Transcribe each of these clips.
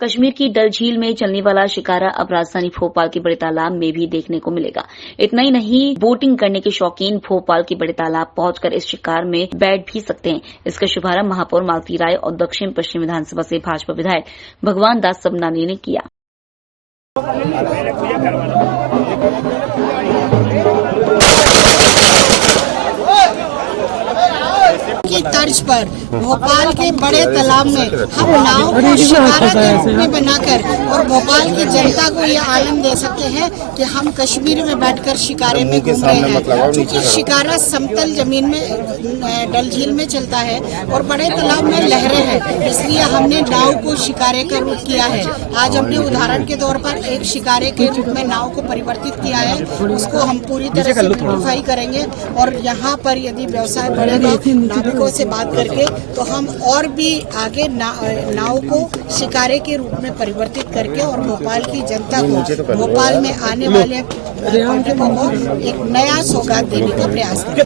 कश्मीर की डल झील में चलने वाला शिकारा अब राजधानी भोपाल के बड़े तालाब में भी देखने को मिलेगा। इतना ही नहीं, बोटिंग करने के शौकीन भोपाल के बड़े तालाब पहुंचकर इस शिकार में बैठ भी सकते हैं। इसका शुभारंभ महापौर मालती राय और दक्षिण पश्चिम विधानसभा से भाजपा विधायक भगवान दास सबनानी ने किया। की तर्ज पर भोपाल के बड़े तालाब में हम नाव को शिकारा के रूप में बनाकर और भोपाल की जनता को ये आनंद दे सकते हैं कि हम कश्मीर में बैठकर शिकारे में घूम रहे हैं। क्योंकि शिकारा समतल जमीन में डल झील में चलता है और बड़े तालाब में लहरें हैं, इसलिए हमने नाव को शिकारे का रूप किया है। आज हमने उदाहरण के तौर पर एक शिकारे के रूप में नाव को परिवर्तित किया है, उसको हम पूरी तरह से ब्यूटिफाई करेंगे और यहाँ पर यदि व्यवसाय बढ़ेगा नाविकों से बात करके तो हम और भी आगे नाव को शिकारे के रूप में परिवर्तित करके और भोपाल की जनता को भोपाल में आने वाले पर्यटकों को एक नया सौगात देने का प्रयास करें।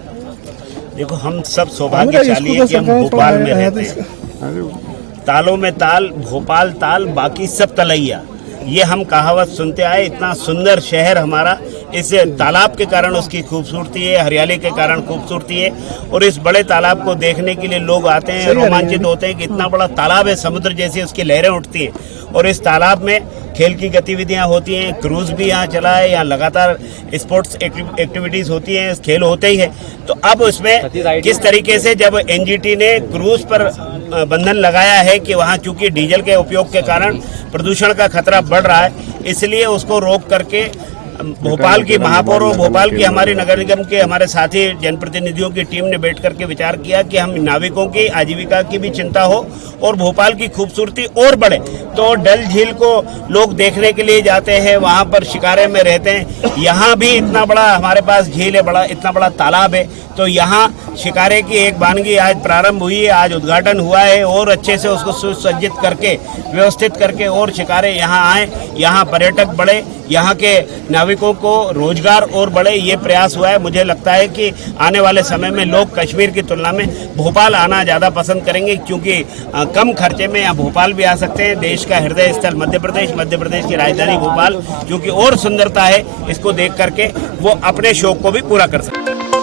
देखो, हम सब सौभाग्यशाली है कि हम भोपाल में रहते हैं। तालों में ताल, भोपाल ताल, बाकी सब तलैया, ये हम कहावत सुनते आए। इतना सुंदर शहर हमारा इस तालाब के कारण उसकी खूबसूरती है, हरियाली के कारण खूबसूरती है। और इस बड़े तालाब को देखने के लिए लोग आते हैं, रोमांचित होते हैं कि इतना बड़ा तालाब है, समुद्र जैसी उसकी लहरें उठती हैं। और इस तालाब में खेल की गतिविधियां होती हैं, क्रूज भी यहाँ चला है, यहाँ लगातार स्पोर्ट्स एक्टिविटीज होती हैं, खेल होते ही है। तो अब उसमें किस तरीके से जब एनजीटी ने क्रूज पर बंधन लगाया है कि वहाँ चूंकि डीजल के उपयोग के कारण प्रदूषण का खतरा बढ़ रहा है, इसलिए उसको रोक करके भोपाल की महापौर और भोपाल की हमारे नगर निगम के हमारे साथी जनप्रतिनिधियों की टीम ने बैठ करके विचार किया कि हम नाविकों की आजीविका की भी चिंता हो और भोपाल की खूबसूरती और बढ़े। तो डल झील को लोग देखने के लिए जाते हैं, वहां पर शिकारे में रहते हैं। यहाँ भी इतना बड़ा हमारे पास झील है, इतना बड़ा तालाब है, तो यहाँ शिकारे की एक वानगी आज प्रारंभ हुई है, आज उद्घाटन हुआ है। और अच्छे से उसको सुसज्जित करके व्यवस्थित करके और शिकारे यहाँ आए, यहाँ पर्यटक बढ़े, यहाँ के नाविकों को रोजगार और बढ़े, ये प्रयास हुआ है। मुझे लगता है कि आने वाले समय में लोग कश्मीर की तुलना में भोपाल आना ज़्यादा पसंद करेंगे, क्योंकि कम खर्चे में यहाँ भोपाल भी आ सकते हैं। देश का हृदय स्थल मध्य प्रदेश की राजधानी भोपाल, क्योंकि और सुंदरता है, इसको देख करके वो अपने शौक को भी पूरा कर सकते हैं।